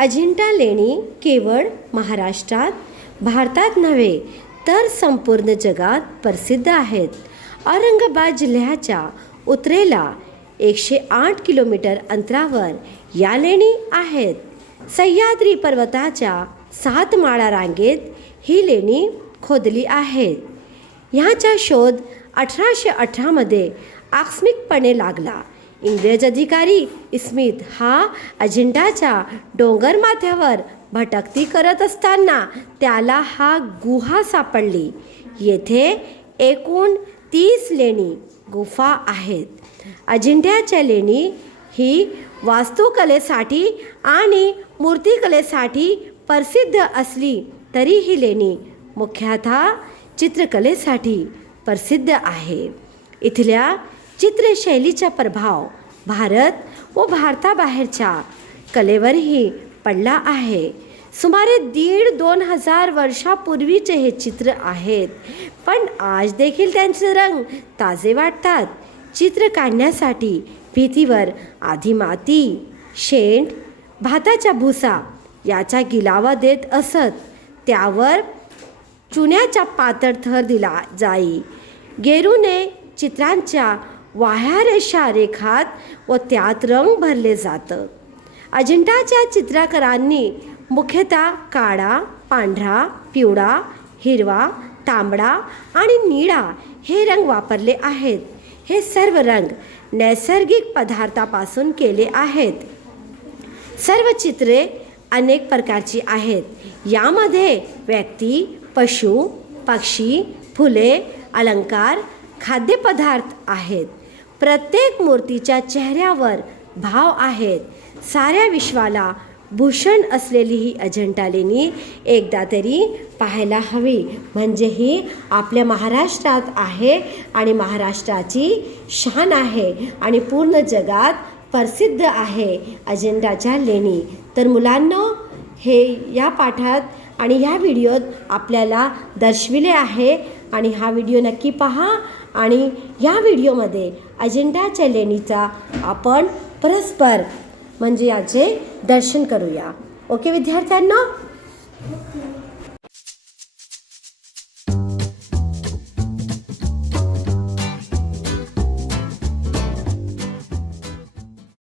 अजिंठा लेणी केवळ महाराष्ट्रात, भारतात नव्हे तर संपूर्ण जगात प्रसिद्ध आहेत. औरंगाबाद जिल्ह्याच्या उत्तरेला 108 किलोमीटर अंतरावर या लेणी आहेत. सह्याद्री पर्वताच्या 7 माळा रांगेत ही लेणी खोदली आहेत. ह्याचा शोध 1818 मध्ये आकस्मिकपणे लागला. इंग्रज अधिकारी स्मिथ हा अजिंठाच्या डोंगर माथ्यावर भटकती करत असताना त्याला हा गुहा सापडली. येथे एकूण 30 लेणी गुफा आहेत. अजिंठ्याच्या लेणी ही वास्तुकलेसाठी आणि मूर्तिकलेसाठी प्रसिद्ध असली तरी ही लेणी मुख्यतः चित्रकलेसाठी प्रसिद्ध आहे. इथल्या चित्रशैलीचा प्रभाव भारत व भारताबाहेरच्या कलेवरही पडला आहे. सुमारे 1,500-2,000 वर्षापूर्वीचे हे चित्र आहेत, पण आज देखील त्यांचे रंग ताजे वाटतात. चित्र काढण्यासाठी भिंतीवर आधी माती, शेंड, भाताचा भुसा याचा गिलावा देत असत. त्यावर चुन्याचा पातळ थर दिला जाई. गेरूने चित्रांच्या वाह्या रेषा रेखात व त्यात रंग भरले जातं. अजिंठाच्या चित्रकारांनी मुख्यतः काळा, पांढरा, पिवळा, हिरवा, तांबडा आणि निळा हे रंग वापरले आहेत. हे सर्व रंग नैसर्गिक पदार्थापासून केले आहेत. सर्व चित्रे अनेक प्रकारची आहेत. यामध्ये व्यक्ती, पशु, पक्षी, फुले, अलंकार, खाद्यपदार्थ आहेत. प्रत्येक मूर्तीच्या चेहऱ्यावर भाव आहेत. साऱ्या विश्वाला भूषण असलेली ही अजिंठा लेणी एकदा तरी पाहायला हवी. म्हणजे ही आपल्या महाराष्ट्रात आहे आणि महाराष्ट्राची शान आहे आणि पूर्ण जगात प्रसिद्ध आहे अजिंठाच्या लेणी. तर मुलांनो, हे या पाठात आणि ह्या व्हिडिओत आपल्याला दर्शविले आहे आणि हा व्हिडिओ नक्की पहा आणि ह्या व्हिडिओमध्ये अजिंठाच्या लेणीचा आपण परस्पर म्हणजे याचे दर्शन करूया. ओके विद्यार्थ्यांनो.